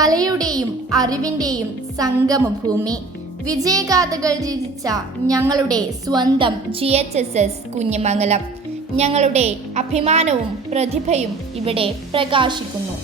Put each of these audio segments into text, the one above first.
കലയുടെയും അറിവിൻ്റെയും സംഗമഭൂമി. വിജയഗാഥകൾ രചിച്ച ഞങ്ങളുടെ സ്വന്തം GHSS കുഞ്ഞിമംഗലം. ഞങ്ങളുടെ അഭിമാനവും പ്രതിഭയും ഇവിടെ പ്രകാശിക്കുന്നു.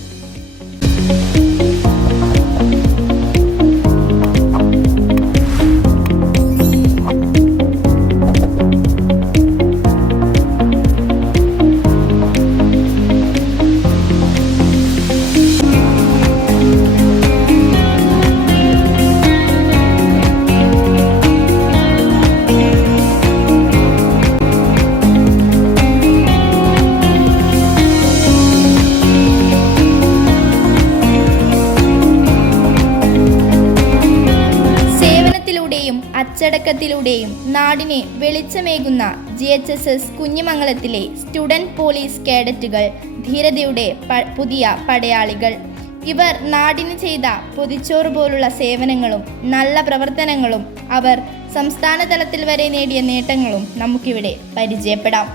അച്ചടക്കത്തിലൂടെയും നാടിനെ വെളിച്ചമേകുന്ന GHSS കുഞ്ഞിമംഗലത്തിലെ സ്റ്റുഡൻറ് പോലീസ് കേഡറ്റുകൾ ധീരതയുടെ പുതിയ പടയാളികൾ. ഇവർ നാടിന് ചെയ്ത പൊതിച്ചോറ് പോലുള്ള സേവനങ്ങളും നല്ല പ്രവർത്തനങ്ങളും അവർ സംസ്ഥാന തലത്തിൽ വരെ നേടിയ നേട്ടങ്ങളും നമുക്കിവിടെ പരിചയപ്പെടാം.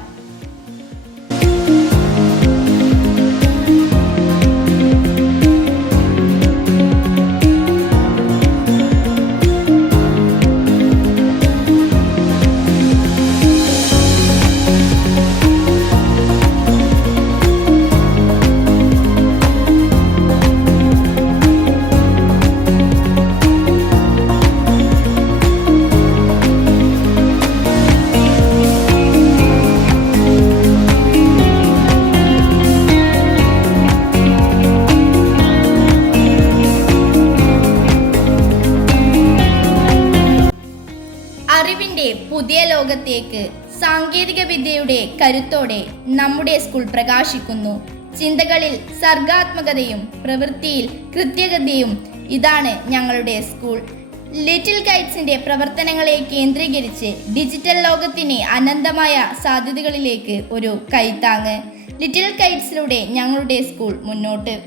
അറിവിൻ്റെ പുതിയ ലോകത്തേക്ക് സാങ്കേതിക വിദ്യയുടെ കരുത്തോടെ നമ്മുടെ സ്കൂൾ പ്രകാശിക്കുന്നു. ചിന്തകളിൽ സർഗാത്മകതയും പ്രവൃത്തിയിൽ കൃത്യഗതിയും. ഇതാണ് ഞങ്ങളുടെ സ്കൂൾ. ലിറ്റിൽ കൈറ്റ്സിന്റെ പ്രവർത്തനങ്ങളെ കേന്ദ്രീകരിച്ച് ഡിജിറ്റൽ ലോകത്തിന് അനന്തമായ സാധ്യതകളിലേക്ക് ഒരു കൈത്താങ്ങ്. ലിറ്റിൽ കൈറ്റ്സിലൂടെ ഞങ്ങളുടെ സ്കൂൾ മുന്നോട്ട്.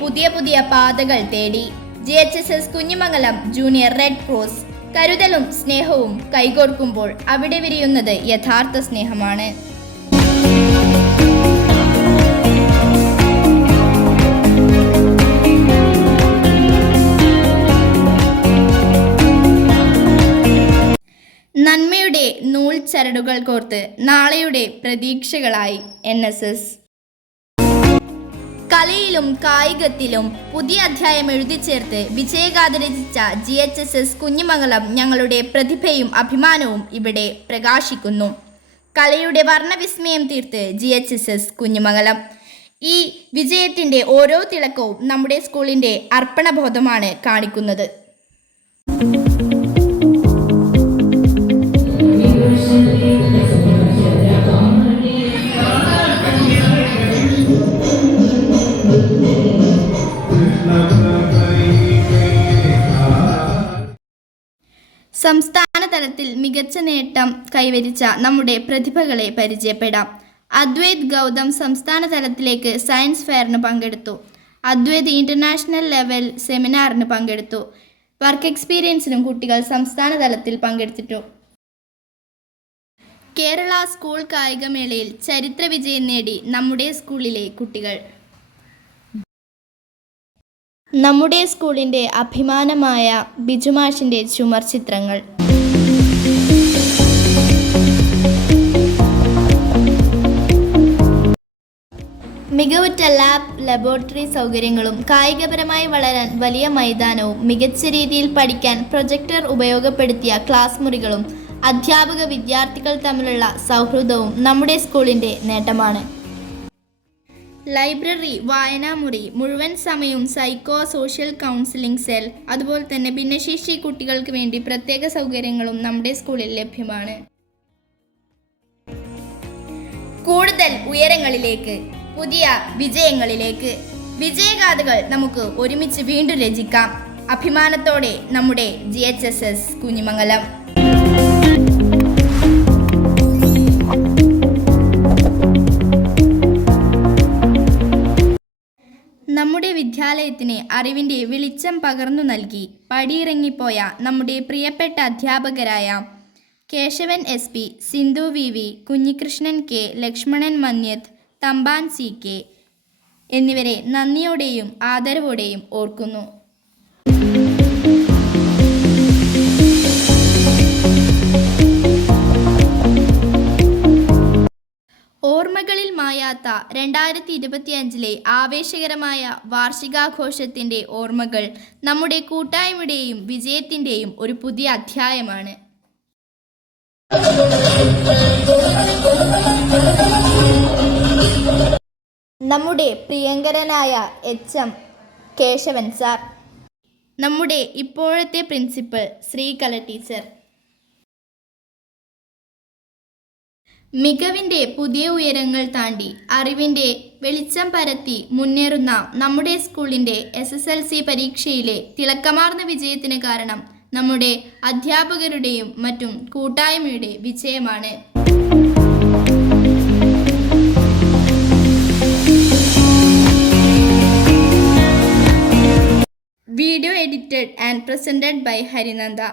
പുതിയ പുതിയ പാതകൾ തേടി GHSS Kunhimangalam junior red cross. കരുതലും സ്നേഹവും കൈകോർക്കുമ്പോൾ അവിടെ വിരിയുന്നത് യഥാർത്ഥ സ്നേഹമാണ്. നന്മയുടെ നൂൽ ചരടുകൾ കോർത്ത് നാളെയുടെ പ്രതീക്ഷകളായി NSS. കലയിലും കായികത്തിലും പുതിയ അധ്യായം എഴുതിച്ചേർത്ത് വിജയഗാഥ രചിച്ച GHSS കുഞ്ഞിമംഗലം ഞങ്ങളുടെ പ്രതിഭയും അഭിമാനവും ഇവിടെ പ്രകാശിക്കുന്നു. കലയുടെ വർണ്ണവിസ്മയം തീർത്ത് GHSS കുഞ്ഞിമംഗലം. ഈ വിജയത്തിൻ്റെ ഓരോ തിളക്കവും നമ്മുടെ സ്കൂളിൻ്റെ അർപ്പണബോധമാണ് കാണിക്കുന്നത്. സംസ്ഥാന തലത്തിൽ മികച്ച നേട്ടം കൈവരിച്ച നമ്മുടെ പ്രതിഭകളെ പരിചയപ്പെടാം. അദ്വൈത് ഗൗതം സംസ്ഥാന തലത്തിലേക്ക് സയൻസ് ഫെയറിന് പങ്കെടുത്തു. അദ്വൈത് ഇൻ്റർനാഷണൽ ലെവൽ സെമിനാറിന് പങ്കെടുത്തു. വർക്ക് എക്സ്പീരിയൻസിനും കുട്ടികൾ സംസ്ഥാന തലത്തിൽ പങ്കെടുത്തിട്ടു. കേരള സ്കൂൾ കായികമേളയിൽ ചരിത്ര വിജയം നേടി നമ്മുടെ സ്കൂളിലെ കുട്ടികൾ. നമ്മുടെ സ്കൂളിൻ്റെ അഭിമാനമായ ബിജുമാഷിൻ്റെ ചുമർ ചിത്രങ്ങൾ. മികവുറ്റ ലബോറട്ടറി സൗകര്യങ്ങളും കായികപരമായി വളരാൻ വലിയ മൈതാനവും മികച്ച രീതിയിൽ പഠിക്കാൻ പ്രൊജക്ടർ ഉപയോഗപ്പെടുത്തിയ ക്ലാസ് മുറികളും അധ്യാപക വിദ്യാർത്ഥികൾ തമ്മിലുള്ള സൗഹൃദവും നമ്മുടെ സ്കൂളിൻ്റെ നേട്ടമാണ്. ലൈബ്രറി, വായനാമുറി, മുഴുവൻ സമയവും സൈക്കോ സോഷ്യൽ കൗൺസിലിംഗ് സെൽ, അതുപോലെ തന്നെ ഭിന്നശേഷി കുട്ടികൾക്ക് വേണ്ടി പ്രത്യേക സൗകര്യങ്ങളും നമ്മുടെ സ്കൂളിൽ ലഭ്യമാണ്. കൂടുതൽ ഉയരങ്ങളിലേക്ക്, പുതിയ വിജയങ്ങളിലേക്ക്. വിജയഗാഥകൾ നമുക്ക് ഒരുമിച്ച് വീണ്ടും രചിക്കാം. അഭിമാനത്തോടെ നമ്മുടെ GHSS കുഞ്ഞിമംഗലം. നമ്മുടെ വിദ്യാലയത്തിന് അറിവിൻ്റെ വെളിച്ചം പകർന്നു നൽകി പടിയിറങ്ങിപ്പോയ നമ്മുടെ പ്രിയപ്പെട്ട അധ്യാപകരായ Keshavan SP, Sindhu VV, Kunhikrishnan K, Lakshmanan മന്യത്, Thampan CK എന്നിവരെ നന്ദിയോടെയും ആദരവോടെയും ഓർക്കുന്നു. ഓർമ്മകളിൽ മായാത്ത 2025 ആവേശകരമായ വാർഷികാഘോഷത്തിൻ്റെ ഓർമ്മകൾ നമ്മുടെ കൂട്ടായ്മയുടെയും വിജയത്തിൻ്റെയും ഒരു പുതിയ അധ്യായമാണ്. നമ്മുടെ പ്രിയങ്കരനായ HM കേശവൻ സാർ, നമ്മുടെ ഇപ്പോഴത്തെ പ്രിൻസിപ്പൽ ശ്രീകല ടീച്ചർ, മികവിൻ്റെ പുതിയ ഉയരങ്ങൾ താണ്ടി അറിവിൻ്റെ വെളിച്ചം പരത്തി മുന്നേറുന്ന നമ്മുടെ സ്കൂളിൻ്റെ SSLC പരീക്ഷയിലെ തിളക്കമാർന്ന വിജയത്തിന് കാരണം നമ്മുടെ അധ്യാപകരുടെയും മറ്റും കൂട്ടായ്മയുടെ വിജയമാണ്. Video edited and presented by Harinanda.